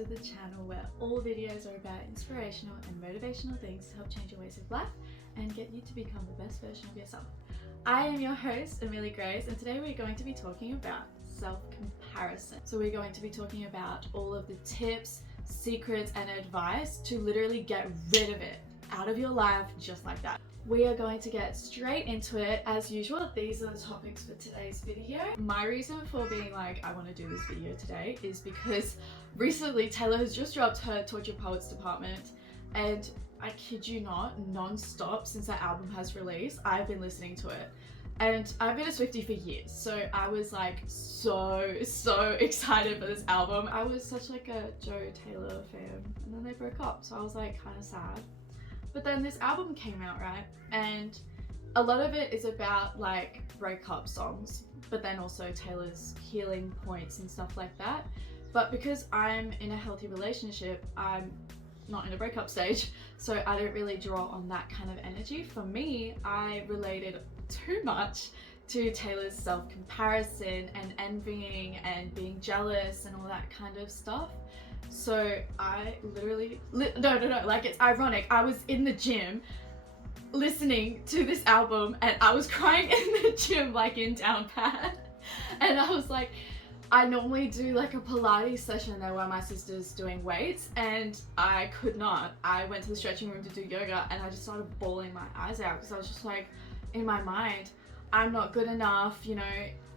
to the channel where all videos are about inspirational and motivational things to help change your ways of life and get you to become the best version of yourself. I am your host, Amelia Grace, and today we're going to be talking about self-comparison. So we're going to be talking about all of the tips, secrets, and advice to literally get rid of it out of your life just like that. We are going to get straight into it as usual. These are the topics for today's video. My reason for being like, I want to do this video today is because recently Taylor has just dropped her Torture Poets Department, and I kid you not, non-stop since that album has released, I've been listening to it. And I've been a Swiftie for years, so I was like so excited for this album. I was such like a Joe Taylor fan, and then they broke up, so I was like kind of sad. But then this album came out, right? And a lot of it is about like breakup songs, but then also Taylor's healing points and stuff like that. But because I'm in a healthy relationship, I'm not in a breakup stage, so I don't really draw on that kind of energy. For me, I related too much to Taylor's self-comparison and envying and being jealous and all that kind of stuff. So I literally, like it's ironic. I was in the gym listening to this album and I was crying in the gym, like in down pad. And I was like, I normally do like a Pilates session there where my sister's doing weights, and I could not. I went to the stretching room to do yoga and I just started bawling my eyes out because I was just like, in my mind, I'm not good enough, you know,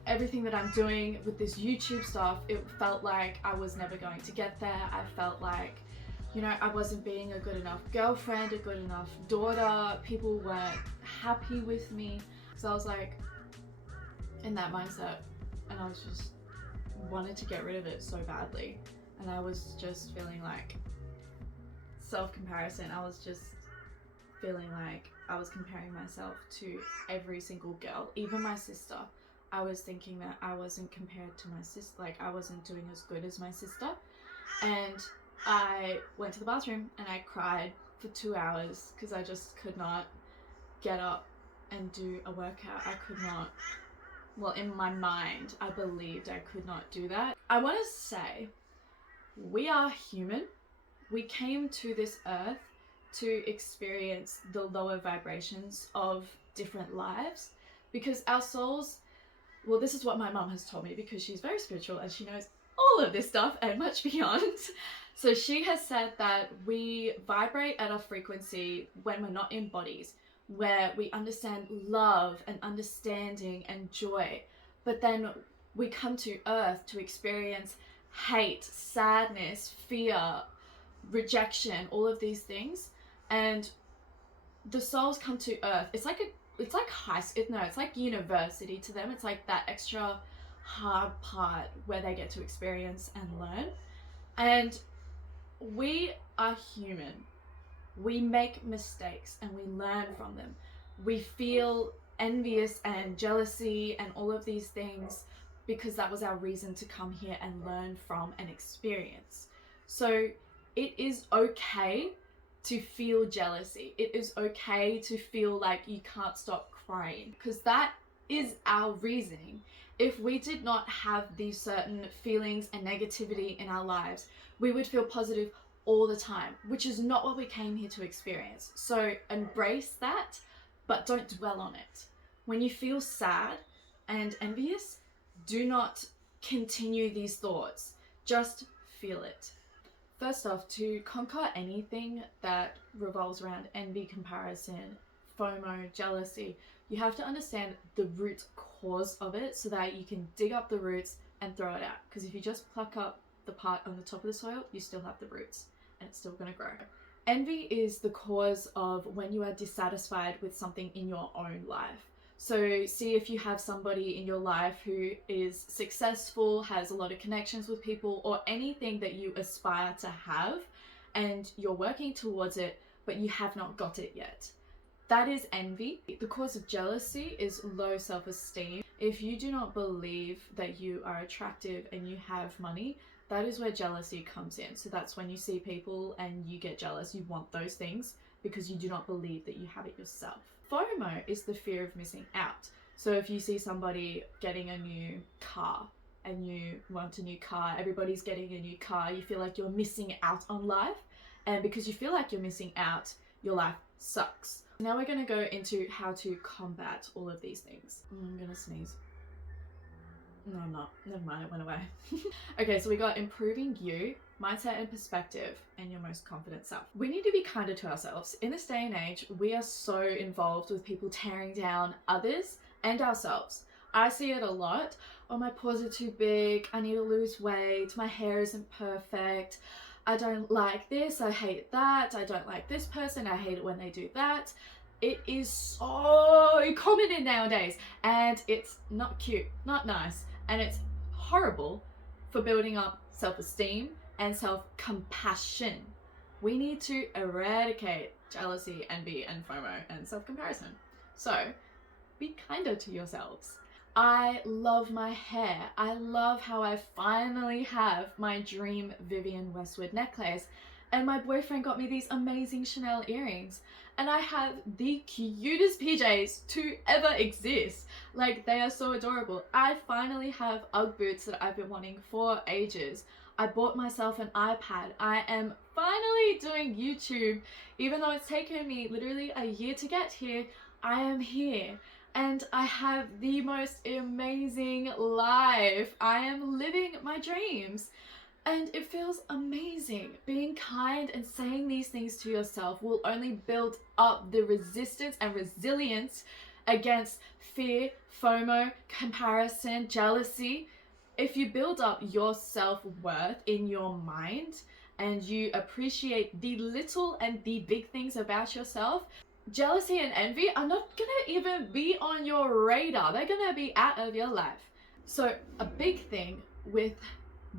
everything that I'm doing with this YouTube stuff, it felt like I was never going to get there. I felt like, you know, I wasn't being a good enough girlfriend, a good enough daughter. People weren't happy with me. So I was like in that mindset, and I was just wanted to get rid of it so badly. And I was just feeling like self-comparison. I was just feeling like I was comparing myself to every single girl, even my sister. I was thinking that I wasn't compared to my sister, like I wasn't doing as good as my sister. And I went to the bathroom and I cried for 2 hours because I just could not get up and do a workout. I could not, well, in my mind, I believed I could not do that. I want to say, we are human. We came to this earth to experience the lower vibrations of different lives because our souls, well, this is what my mum has told me because she's very spiritual and she knows all of this stuff and much beyond. So she has said that we vibrate at a frequency when we're not in bodies, where we understand love and understanding and joy. But then we come to earth to experience hate, sadness, fear, rejection, all of these things. And the souls come to earth. It's like it's like university to them. It's like that extra hard part where they get to experience and learn. And we are human. We make mistakes and we learn from them. We feel envious and jealousy and all of these things because that was our reason to come here and learn from and experience. So it is okay to feel jealousy. It is okay to feel like you can't stop crying because that is our reasoning. If we did not have these certain feelings and negativity in our lives, we would feel positive all the time, which is not what we came here to experience. So embrace that, but don't dwell on it. When you feel sad and envious, do not continue these thoughts. Just feel it. First off, to conquer anything that revolves around envy, comparison, FOMO, jealousy, you have to understand the root cause of it so that you can dig up the roots and throw it out. Because if you just pluck up the part on the top of the soil, you still have the roots and it's still going to grow. Envy is the cause of when you are dissatisfied with something in your own life. So see if you have somebody in your life who is successful, has a lot of connections with people, or anything that you aspire to have, and you're working towards it, but you have not got it yet. That is envy. The cause of jealousy is low self-esteem. If you do not believe that you are attractive and you have money, that is where jealousy comes in. So that's when you see people and you get jealous, you want those things because you do not believe that you have it yourself. FOMO is the fear of missing out. So if you see somebody getting a new car and you want a new car, everybody's getting a new car, you feel like you're missing out on life. And because you feel like you're missing out, your life sucks. Now we're going to go into how to combat all of these things. I'm going to sneeze. No, I'm not. Never mind, it went away. Okay, so we got improving you, mindset and perspective, and your most confident self. We need to be kinder to ourselves. In this day and age, we are so involved with people tearing down others and ourselves. I see it a lot. Oh, my pores are too big. I need to lose weight. My hair isn't perfect. I don't like this. I hate that. I don't like this person. I hate it when they do that. It is so common in nowadays, and it's not cute, not nice, and it's horrible for building up self-esteem and self-compassion. We need to eradicate jealousy, envy, and FOMO and self-comparison. So be kinder to yourselves. I love my hair. I love how I finally have my dream Vivienne Westwood necklace, and my boyfriend got me these amazing Chanel earrings, and I have the cutest PJs to ever exist. Like, they are so adorable. I finally have UGG boots that I've been wanting for ages. I bought myself an iPad. I am finally doing YouTube. Even though it's taken me literally a year to get here, I am here. And I have the most amazing life. I am living my dreams. And it feels amazing. Being kind and saying these things to yourself will only build up the resistance and resilience against fear, FOMO, comparison, jealousy. If you build up your self-worth in your mind and you appreciate the little and the big things about yourself, jealousy and envy are not gonna even be on your radar. They're gonna be out of your life. So a big thing with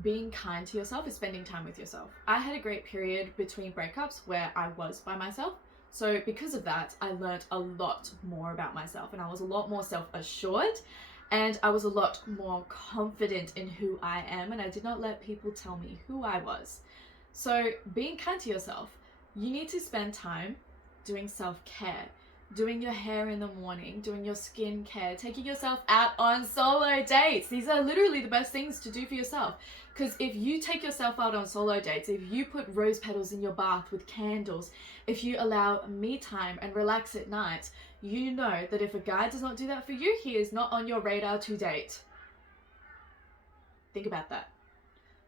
being kind to yourself is spending time with yourself. I had a great period between breakups where I was by myself. So because of that, I learned a lot more about myself, and I was a lot more self-assured, and I was a lot more confident in who I am, and I did not let people tell me who I was. So being kind to yourself, you need to spend time doing self-care, doing your hair in the morning, doing your skincare, taking yourself out on solo dates. These are literally the best things to do for yourself. Because if you take yourself out on solo dates, if you put rose petals in your bath with candles, if you allow me time and relax at night, you know that if a guy does not do that for you, he is not on your radar to date. Think about that.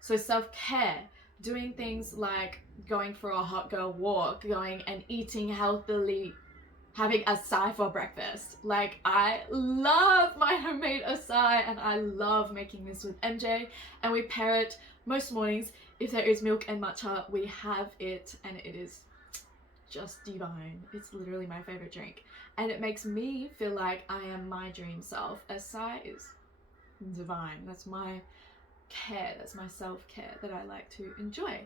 So self-care, doing things like going for a hot girl walk, going and eating healthily, having acai for breakfast. Like, I love my homemade acai, and I love making this with MJ, and we pair it most mornings. If there is milk and matcha, we have it, and it is just divine. It's literally my favorite drink, and it makes me feel like I am my dream self. Acai is divine. That's my care, that's my self-care that I like to enjoy.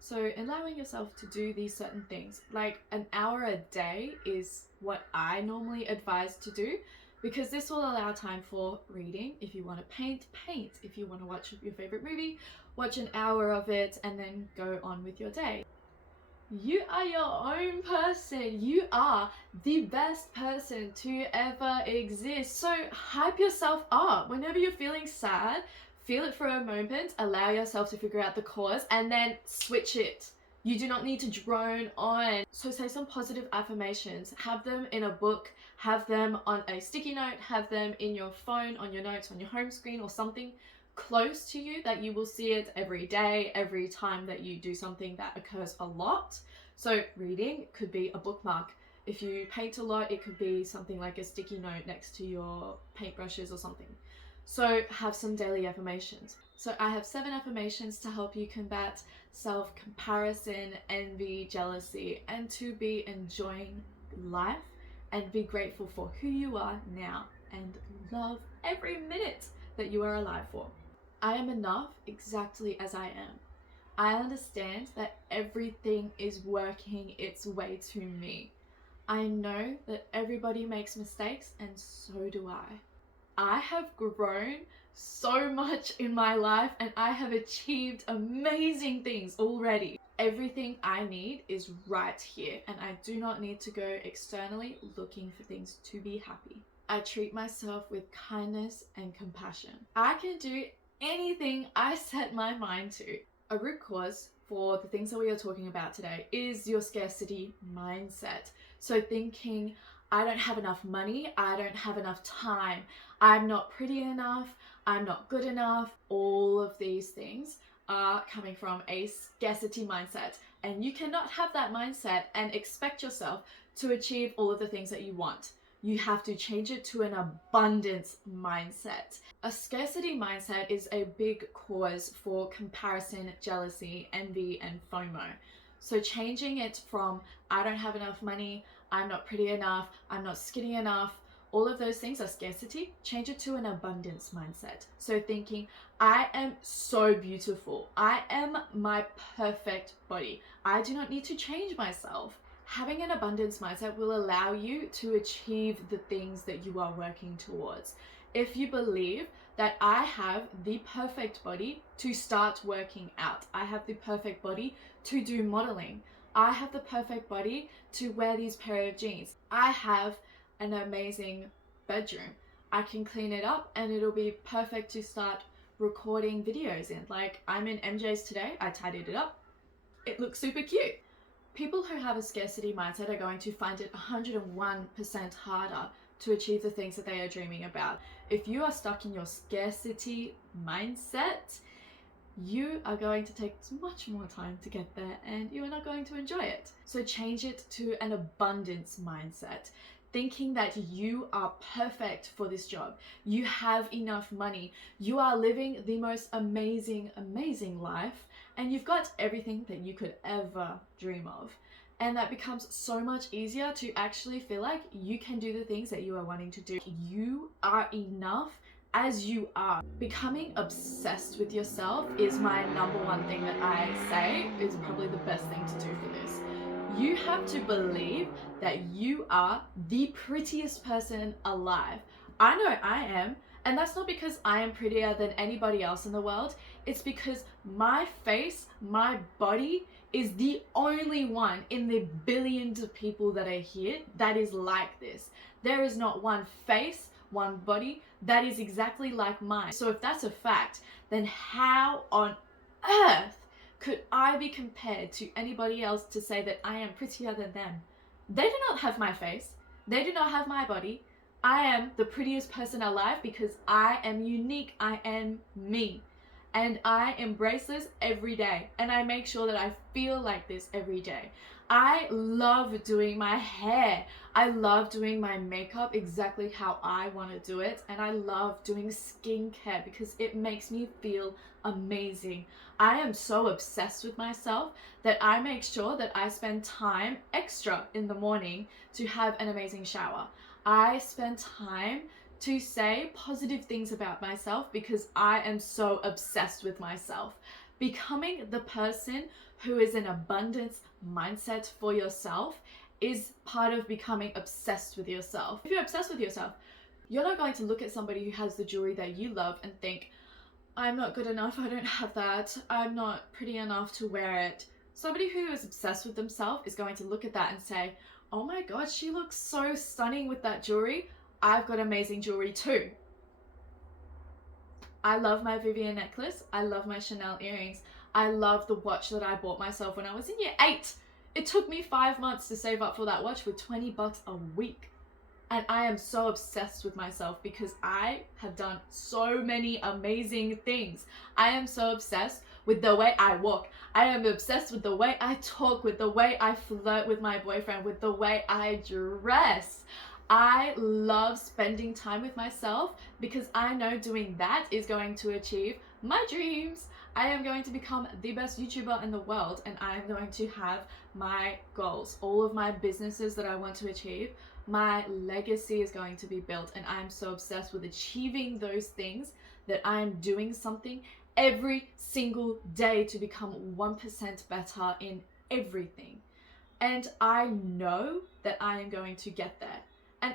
So allowing yourself to do these certain things, like an hour a day is what I normally advise to do, because this will allow time for reading. If you want to paint, paint. If you want to watch your favorite movie, watch an hour of it and then go on with your day. You are your own person. You are the best person to ever exist. So hype yourself up. Whenever you're feeling sad, feel it for a moment, allow yourself to figure out the cause, and then switch it. You do not need to drone on. So say some positive affirmations, have them in a book, have them on a sticky note, have them in your phone, on your notes, on your home screen, or something close to you that you will see it every day, every time that you do something that occurs a lot. So reading could be a bookmark. If you paint a lot, it could be something like a sticky note next to your paintbrushes or something. So have some daily affirmations. So I have 7 affirmations to help you combat self-comparison, envy, jealousy, and to be enjoying life and be grateful for who you are now and love every minute that you are alive for. I am enough exactly as I am. I understand that everything is working its way to me. I know that everybody makes mistakes, and so do I. I have grown so much in my life, and I have achieved amazing things already. Everything I need is right here, and I do not need to go externally looking for things to be happy. I treat myself with kindness and compassion. I can do anything I set my mind to. A root cause for the things that we are talking about today is your scarcity mindset. So thinking, I don't have enough money, I don't have enough time, I'm not pretty enough, I'm not good enough. All of these things are coming from a scarcity mindset. And you cannot have that mindset and expect yourself to achieve all of the things that you want. You have to change it to an abundance mindset. A scarcity mindset is a big cause for comparison, jealousy, envy, and FOMO. So changing it from I don't have enough money, I'm not pretty enough, I'm not skinny enough, all of those things are scarcity. Change it to an abundance mindset. So thinking, I am so beautiful. I am my perfect body. I do not need to change myself. Having an abundance mindset will allow you to achieve the things that you are working towards. If you believe that I have the perfect body to start working out, I have the perfect body to do modeling, I have the perfect body to wear these pair of jeans, I have an amazing bedroom, I can clean it up and it'll be perfect to start recording videos in. Like, I'm in MJ's today, I tidied it up, it looks super cute. People who have a scarcity mindset are going to find it 101% harder to achieve the things that they are dreaming about. If you are stuck in your scarcity mindset, you are going to take much more time to get there and you are not going to enjoy it. So change it to an abundance mindset. Thinking that you are perfect for this job, you have enough money, you are living the most amazing, amazing life, and you've got everything that you could ever dream of. And that becomes so much easier to actually feel like you can do the things that you are wanting to do. You are enough as you are. Becoming obsessed with yourself is my number one thing that I say is probably the best thing to do for this. You have to believe that you are the prettiest person alive. I know I am, and that's not because I am prettier than anybody else in the world. It's because my face, my body is the only one in the billions of people that are here that is like this. There is not one face, one body that is exactly like mine. So if that's a fact, then how on earth could I be compared to anybody else to say that I am prettier than them? They do not have my face. They do not have my body. I am the prettiest person alive because I am unique. I am me. And I embrace this every day. And I make sure that I feel like this every day. I love doing my hair. I love doing my makeup exactly how I want to do it. And I love doing skincare because it makes me feel amazing. I am so obsessed with myself that I make sure that I spend time extra in the morning to have an amazing shower. I spend time to say positive things about myself because I am so obsessed with myself. Becoming the person who is an abundance mindset for yourself is part of becoming obsessed with yourself. If you're obsessed with yourself, you're not going to look at somebody who has the jewelry that you love and think, I'm not good enough, I don't have that, I'm not pretty enough to wear it. Somebody who is obsessed with themselves is going to look at that and say, oh my god, she looks so stunning with that jewelry. I've got amazing jewelry too. I love my Vivian necklace. I love my Chanel earrings. I love the watch that I bought myself when I was in year 8. It took me 5 months to save up for that watch for $20 a week. And I am so obsessed with myself because I have done so many amazing things. I am so obsessed with the way I walk. I am obsessed with the way I talk, with the way I flirt with my boyfriend, with the way I dress. I love spending time with myself because I know doing that is going to achieve my dreams. I am going to become the best YouTuber in the world and I am going to have my goals, all of my businesses that I want to achieve. My legacy is going to be built and I'm so obsessed with achieving those things that I'm doing something every single day to become 1% better in everything. And I know that I am going to get there. And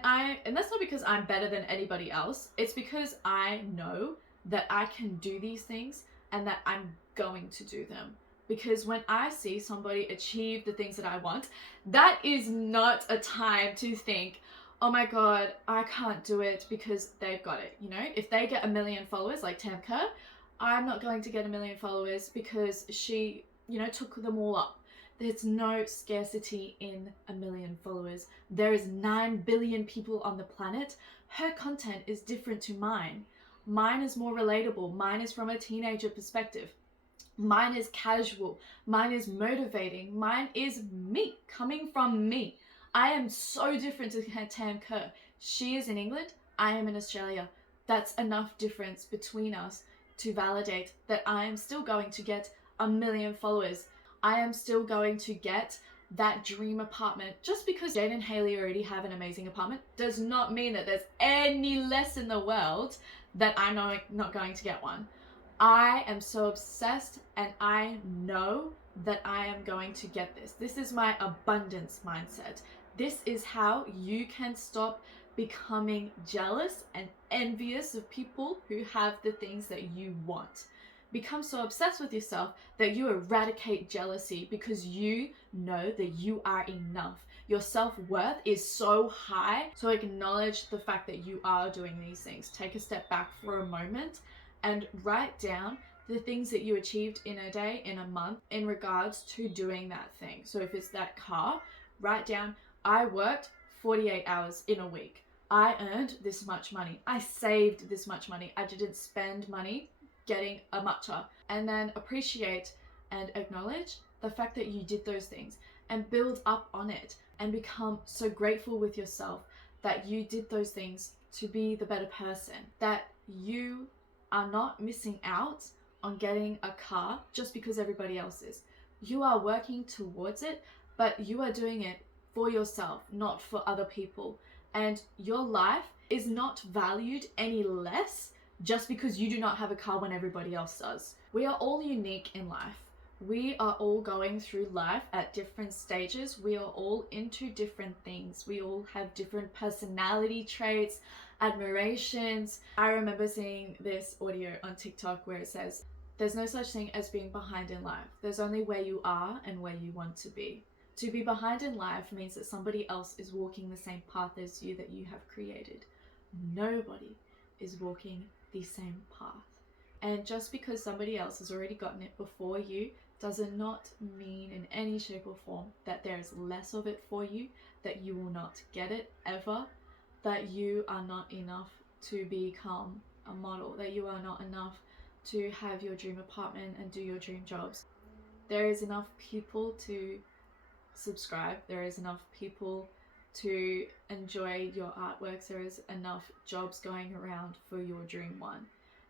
that's not because I'm better than anybody else. It's because I know that I can do these things and that I'm going to do them. Because when I see somebody achieve the things that I want, that is not a time to think, oh my god, I can't do it because they've got it. You know, if they get 1 million followers like Tamka, I'm not going to get 1 million followers because she, took them all up. There's no scarcity in 1 million followers. There is 9 billion people on the planet. Her content is different to mine. Mine is more relatable. Mine is from a teenager perspective. Mine is casual. Mine is motivating. Mine is me, coming from me. I am so different to Tam Kerr. She is in England. I am in Australia. That's enough difference between us to validate that I am still going to get 1 million followers. I am still going to get that dream apartment. Just because Jade and Hailey already have an amazing apartment does not mean that there's any less in the world that I'm not going to get one. I am so obsessed, and I know that I am going to get this. This is my abundance mindset. This is how you can stop becoming jealous and envious of people who have the things that you want. Become so obsessed with yourself that you eradicate jealousy because you know that you are enough. Your self-worth is so high. So acknowledge the fact that you are doing these things. Take a step back for a moment and write down the things that you achieved in a day, in a month, in regards to doing that thing. So if it's that car, write down, I worked 48 hours in a week. I earned this much money. I saved this much money. I didn't spend money getting a matcha. And then appreciate and acknowledge the fact that you did those things and build up on it and become so grateful with yourself that you did those things to be the better person, that you are not missing out on getting a car just because everybody else is. You are working towards it, but you are doing it for yourself, not for other people. And your life is not valued any less just because you do not have a car when everybody else does. We are all unique in life. We are all going through life at different stages. We are all into different things. We all have different personality traits, admirations. I remember seeing this audio on TikTok where it says, there's no such thing as being behind in life. There's only where you are and where you want to be. To be behind in life means that somebody else is walking the same path as you that you have created. Nobody is walking the same path. And just because somebody else has already gotten it before you does not mean in any shape or form that there is less of it for you, that you will not get it ever, that you are not enough to become a model, that you are not enough to have your dream apartment and do your dream jobs. There is enough people to subscribe. There is enough people to enjoy your artworks. There is enough jobs going around for your dream one.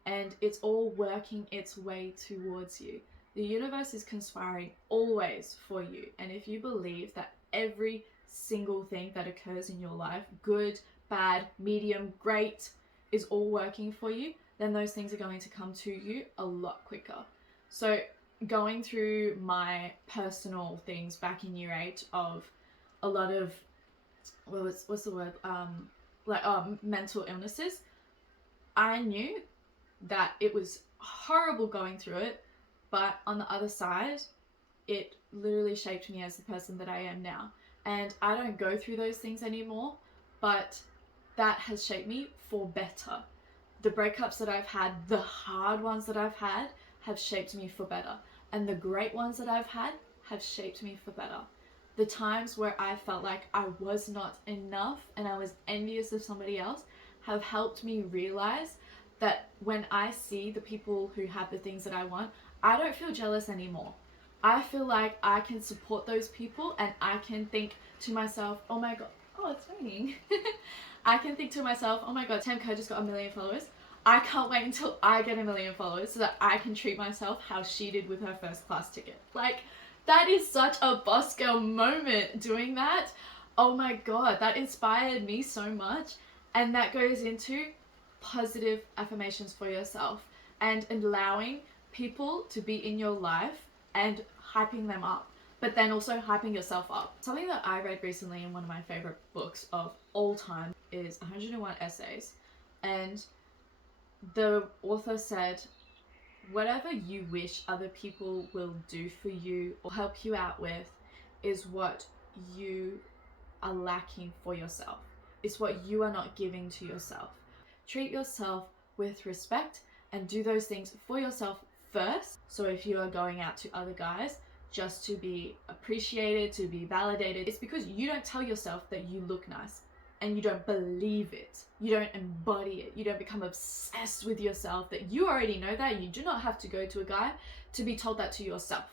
And it's all working its way towards you. The universe is conspiring always for you. And if you believe that every single thing that occurs in your life, good, bad, medium, great, is all working for you, then those things are going to come to you a lot quicker. So going through my personal things back in year 8 of a lot of, what's the word? Mental illnesses, I knew that it was horrible going through it, but on the other side, it literally shaped me as the person that I am now. And I don't go through those things anymore, but that has shaped me for better. The breakups that I've had, the hard ones that I've had, have shaped me for better. And the great ones that I've had have shaped me for better. The times where I felt like I was not enough and I was envious of somebody else have helped me realize that when I see the people who have the things that I want, I don't feel jealous anymore. I feel like I can support those people, and I can think to myself, oh my god, oh, it's raining. I can think to myself, oh my god, Tam Kerr just got 1 million followers. I can't wait until I get 1 million followers so that I can treat myself how she did with her first class ticket. Like, that is such a boss girl moment doing that. Oh my god, that inspired me so much. And that goes into positive affirmations for yourself and allowing people to be in your life and hyping them up, but then also hyping yourself up. Something that I read recently in one of my favorite books of all time is 101 Essays. And the author said, whatever you wish other people will do for you or help you out with is what you are lacking for yourself. It's what you are not giving to yourself. Treat yourself with respect and do those things for yourself first. So if you are going out to other guys just to be appreciated, to be validated, it's because you don't tell yourself that you look nice and you don't believe it. You don't embody it. You don't become obsessed with yourself, that you already know that. You do not have to go to a guy to be told that to yourself.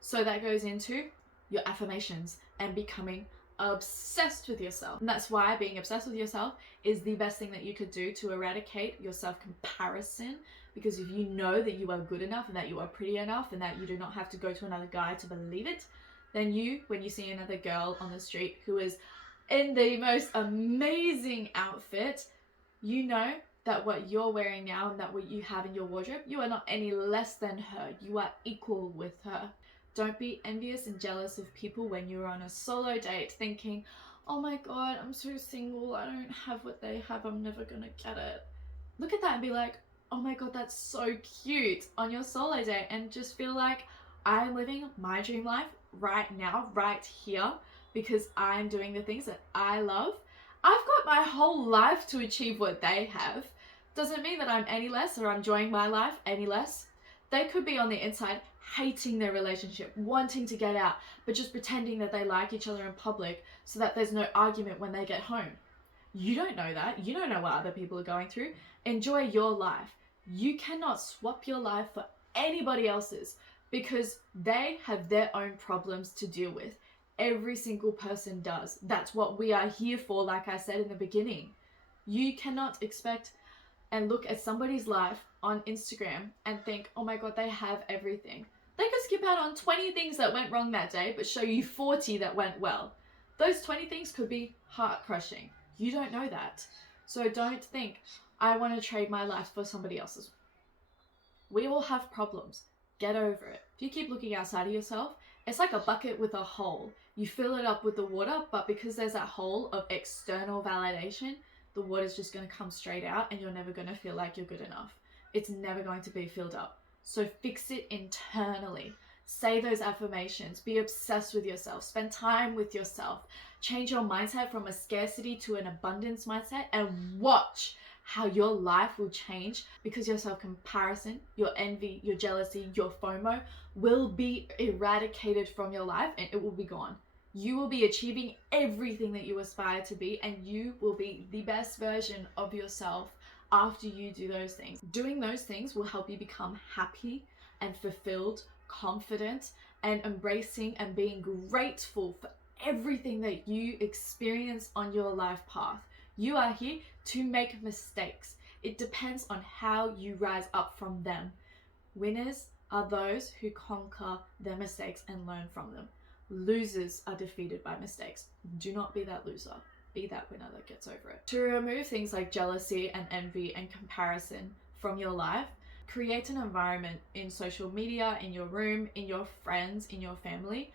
So that goes into your affirmations and becoming obsessed with yourself. And that's why being obsessed with yourself is the best thing that you could do to eradicate your self-comparison. Because if you know that you are good enough and that you are pretty enough and that you do not have to go to another guy to believe it, then you, when you see another girl on the street who is in the most amazing outfit, you know that what you're wearing now and that what you have in your wardrobe, you are not any less than her. You are equal with her. Don't be envious and jealous of people when you're on a solo date thinking, oh my God, I'm so single. I don't have what they have. I'm never gonna get it. Look at that and be like, oh my God, that's so cute on your solo date, and just feel like I'm living my dream life right now, right here, because I'm doing the things that I love. I've got my whole life to achieve what they have. Doesn't mean that I'm any less or I'm enjoying my life any less. They could be on the inside hating their relationship, wanting to get out, but just pretending that they like each other in public so that there's no argument when they get home. You don't know that. You don't know what other people are going through. Enjoy your life. You cannot swap your life for anybody else's because they have their own problems to deal with. Every single person does. That's what we are here for, like I said in the beginning. You cannot expect and look at somebody's life on Instagram and think, oh my God, they have everything. They could skip out on 20 things that went wrong that day, but show you 40 that went well. Those 20 things could be heart-crushing. You don't know that. So don't think, I want to trade my life for somebody else's. We all have problems. Get over it. If you keep looking outside of yourself, it's like a bucket with a hole. You fill it up with the water, but because there's that hole of external validation, the water's just going to come straight out and you're never going to feel like you're good enough. It's never going to be filled up. So fix it internally. Say those affirmations. Be obsessed with yourself. Spend time with yourself. Change your mindset from a scarcity to an abundance mindset, and watch how your life will change, because your self-comparison, your envy, your jealousy, your FOMO will be eradicated from your life and it will be gone. You will be achieving everything that you aspire to be, and you will be the best version of yourself after you do those things. Doing those things will help you become happy and fulfilled, confident, and embracing and being grateful for everything that you experience on your life path. You are here to make mistakes. It depends on how you rise up from them. Winners are those who conquer their mistakes and learn from them. Losers are defeated by mistakes. Do not be that loser. Be that winner that gets over it. To remove things like jealousy and envy and comparison from your life, create an environment in social media, in your room, in your friends, in your family,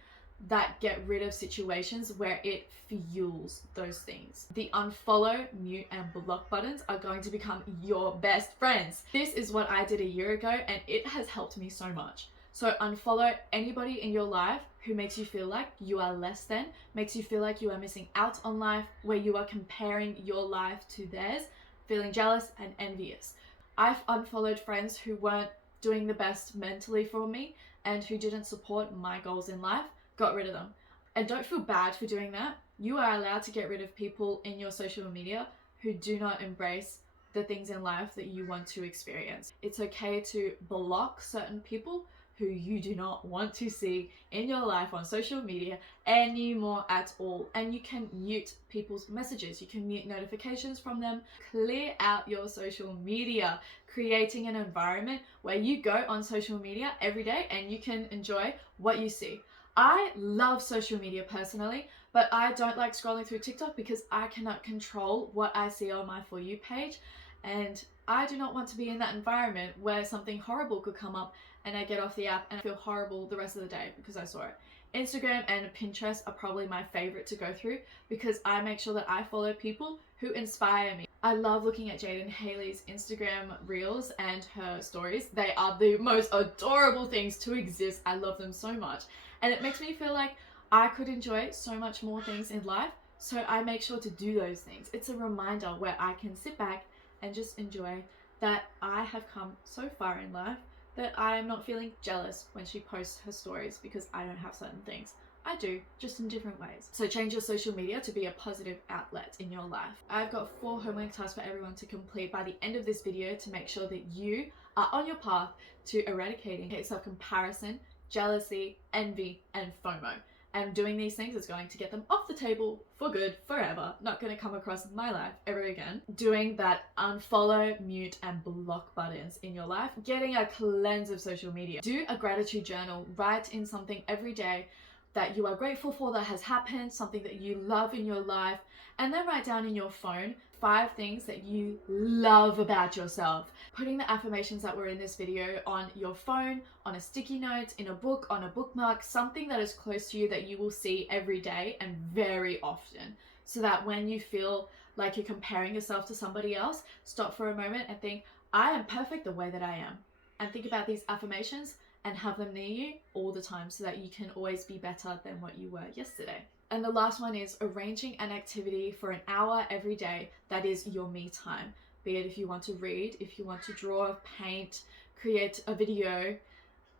that get rid of situations where it fuels those things. The unfollow, mute, and block buttons are going to become your best friends. This is what I did a year ago, and it has helped me so much. So unfollow anybody in your life who makes you feel like you are less than, makes you feel like you are missing out on life, where you are comparing your life to theirs, feeling jealous and envious. I've unfollowed friends who weren't doing the best mentally for me and who didn't support my goals in life. Got rid of them. And don't feel bad for doing that. You are allowed to get rid of people in your social media who do not embrace the things in life that you want to experience. It's okay to block certain people who you do not want to see in your life on social media anymore at all. And you can mute people's messages. You can mute notifications from them. Clear out your social media, creating an environment where you go on social media every day and you can enjoy what you see. I love social media personally, but I don't like scrolling through TikTok because I cannot control what I see on my For You page. And I do not want to be in that environment where something horrible could come up and I get off the app and I feel horrible the rest of the day because I saw it. Instagram and Pinterest are probably my favorite to go through because I make sure that I follow people who inspire me. I love looking at Jaden Haley's Instagram reels and her stories. They are the most adorable things to exist. I love them so much. And it makes me feel like I could enjoy so much more things in life. So I make sure to do those things. It's a reminder where I can sit back and just enjoy that I have come so far in life that I am not feeling jealous when she posts her stories because I don't have certain things. I do, just in different ways. So change your social media to be a positive outlet in your life. I've got 4 homework tasks for everyone to complete by the end of this video to make sure that you are on your path to eradicating self-comparison, jealousy, envy, and FOMO. And doing these things is going to get them off the table for good, forever. Not going to come across my life ever again. Doing that unfollow, mute, and block buttons in your life. Getting a cleanse of social media. Do a gratitude journal. Write in something every day that you are grateful for that has happened, something that you love in your life, and then write down in your phone 5 things that you love about yourself. Putting the affirmations that were in this video on your phone, on a sticky note, in a book, on a bookmark, something that is close to you that you will see every day and very often, so that when you feel like you're comparing yourself to somebody else, stop for a moment and think, I am perfect the way that I am. And think about these affirmations and have them near you all the time so that you can always be better than what you were yesterday. And the last one is arranging an activity for an hour every day that is your me time. Be it if you want to read, if you want to draw, paint, create a video.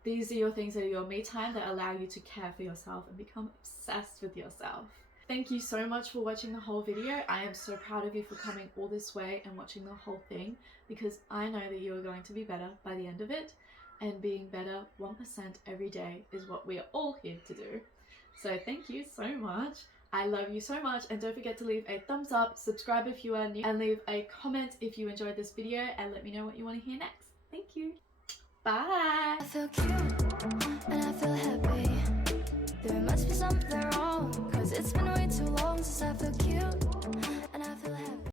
These are your things that are your me time that allow you to care for yourself and become obsessed with yourself. Thank you so much for watching the whole video. I am so proud of you for coming all this way and watching the whole thing, because I know that you are going to be better by the end of it. And being better 1% every day is what we are all here to do. So thank you so much. I love you so much, and don't forget to leave a thumbs up, subscribe if you are new, and leave a comment if you enjoyed this video, and let me know what you want to hear next. Thank you. Bye. I feel cute and I feel happy. There must be something wrong, 'cause it's been